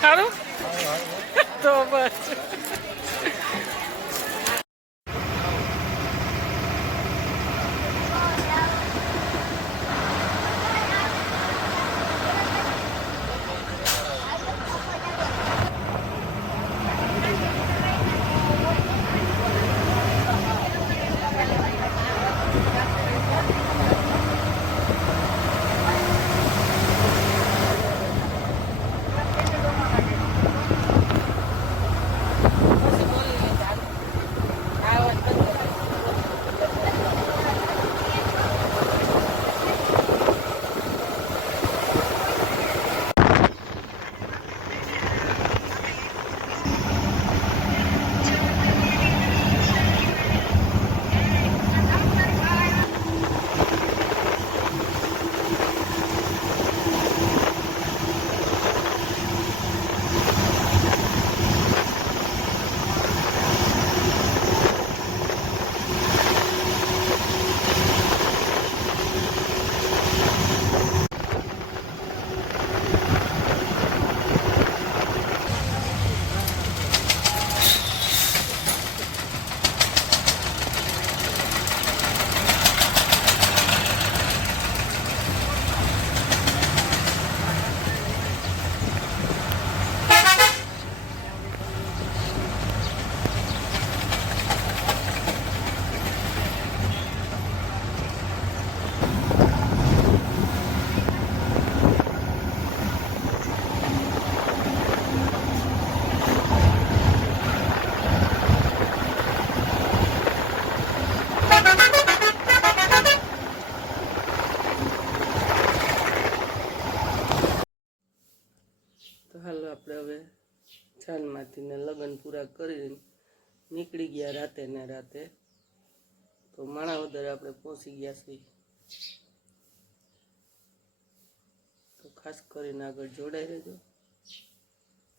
સારું તો બસ હાલો આપણે હવે છાનમાંથી લગ્ન પૂરા કરીને નીકળી ગયા રાતે ને રાતે તો માણાવદર આપણે પહોંચી ગયા છીએ તો ખાસ કરીને આગળ જોડાઈ રહેજો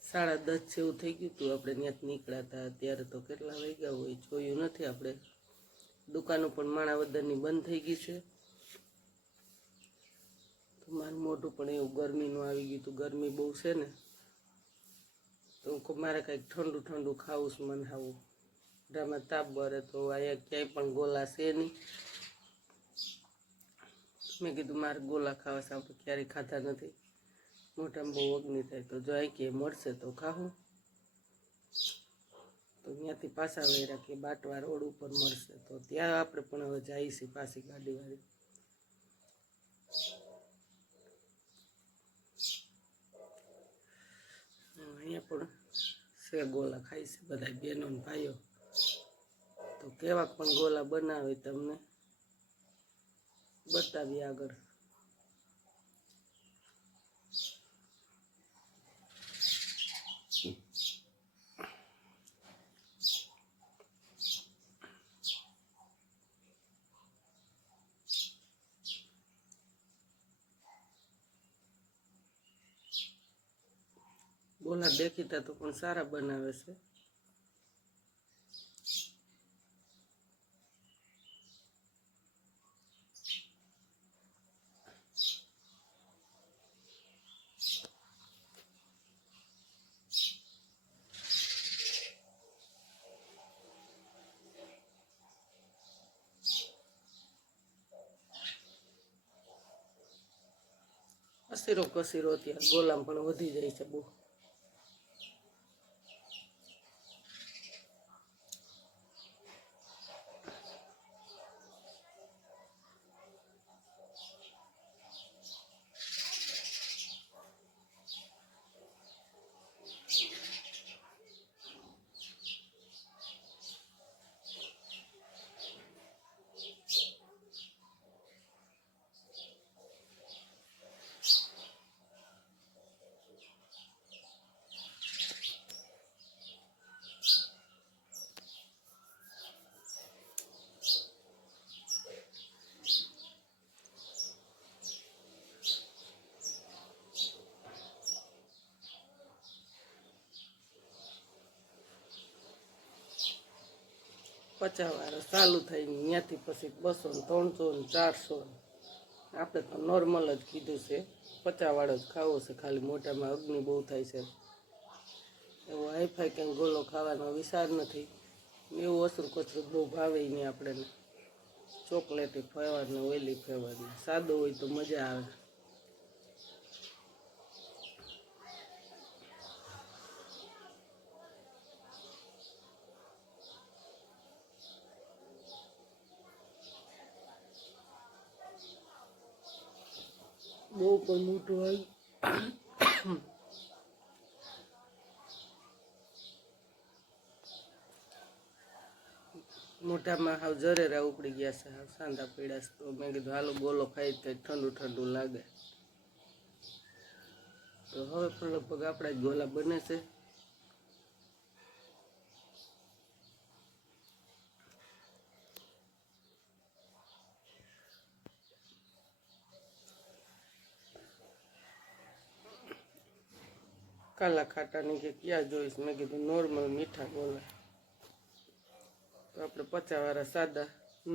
10:30 જેવું થઈ ગયું હતું આપણે ત્યાંથી નીકળ્યા હતા ત્યારે તો કેટલા વાગ્યા હોય જોયું નથી આપણે દુકાનો પણ માણાવદરની બંધ થઈ ગઈ છે તો મારું મોઢું પણ એવું ગરમીનું આવી ગયું હતું ગરમી બહુ છે ને તો મારે કંઈક ઠંડુ ઠંડુ ખાવું છે મને આવું મોઢામાં તાપ ભરે તો અહીંયા ક્યાંય પણ ગોલા છે નહીં. મેં કીધું મારે ગોલા ખાવા છે, આપણે ક્યારેય ખાધા નથી, મોઢામાં બહુ અગ્નિ થાય, તો જો અહીં ક્યાંય મળશે તો ખાવું. તો ત્યાંથી પાછા વળ્યા કે બાટવા રોડ ઉપર મળશે, તો ત્યાં આપણે પણ હવે જઈએ છીએ પાછી ગાડીવાળી. અહીંયા પણ છે ગોલા ખાય છે બધા બહેનો ને ભાઈઓ. તો કેવા પણ ગોલા બનાવે તમને બતાવીએ આગળ. ગોલા દેખીતા તો પણ સારા બનાવે છે. કસીરો કસીરો અત્યારે ગોલામ પણ વધી જાય છે બહુ. પચાવાળા ચાલુ થઈને ત્યાંથી પછી 200 ને 300 ને 400. આપણે તો નોર્મલ જ કીધું છે, પચાવાળો જ ખાવો છે, ખાલી મોઢામાં અગ્નિ બહુ થાય છે. એવો હાઈફાઈ કંઈ ગોલો ખાવાનો વિચાર નથી. એવું અસરું કચરું બહુ ભાવે નહીં આપણને. ચોકલેટી ફ્લેવરને ઓઈલી ફ્લેવરને સાદો હોય તો મજા આવે. બહુ પણ મોટું હોય. મોઢામાં હાવ જરેરા ઉપડી ગયા છે, હાવ સાંધા પીડા છે. તો મેં કીધું હાલો ગોલો ખાઈ કંઈક ઠંડુ ઠંડુ લાગે. તો હવે પણ લગભગ આપણા જ ગોલા બને છે. કાલા ખાટાની કે ક્યાં જોઈશ, મેં કીધું નોર્મલ મીઠા ગોલા. તો આપણે પચાવાળા સાદા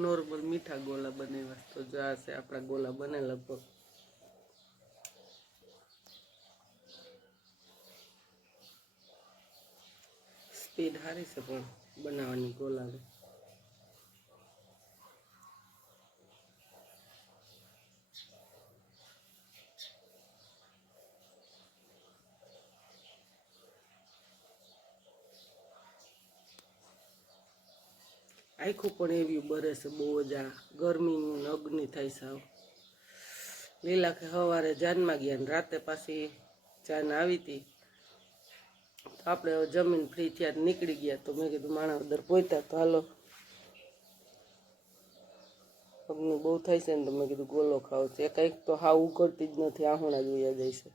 નોર્મલ મીઠા ગોલા બનાવ્યા. તો જો આ છે આપણા ગોલા બને લગભગ. સ્પીડ સારી છે પણ બનાવવાની ગોલાની. આખું પણ એવી બરે છે બહુ જ. આ ગરમીની અગ્નિ થાય સાવ. લીલા કે સવારે જાનમાં ગયા ને રાતે પાછી જાન આવી હતી. તો આપણે જમીન ફ્રી થયા નીકળી ગયા. તો મેં કીધું માણાવદર પહોંચ્યા તો હાલો અગ્નિ બહુ થાય છે ને, તો મેં કીધું ગોલો ખાવો છે. કંઈક તો હાવ ઉઘડતી જ નથી, આહુણા જોયા જાય છે.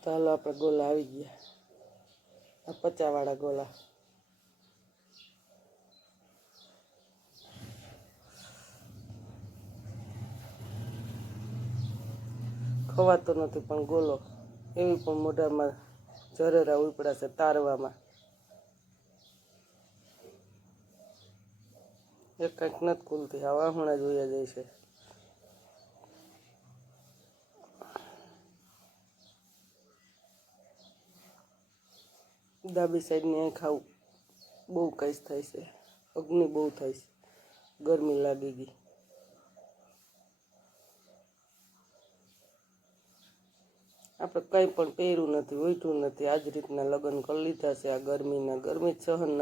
તો હાલો આપણે ગોલા આવી ગયા, આ પચાવાળા ગોલા. ખવાતો નથી પણ ગોલો એવી પણ મોઢામાં જરેરા ઉપડા છે તારવામાં. એક કંઈક નથી ખુલતી, આ વાહુણા જોયા જાય છે. ડાબી સાઈડની અહીં ખાવું બહુ કાંઈ થાય છે, અગ્નિ બહુ થાય છે, ગરમી લાગી ગઈ. આપણે કંઈ પણ પહેર્યું નથી, ઉઠ્યું નથી, આ જ રીતના લગ્ન કરી લીધા છે. આ ગરમી જ સહન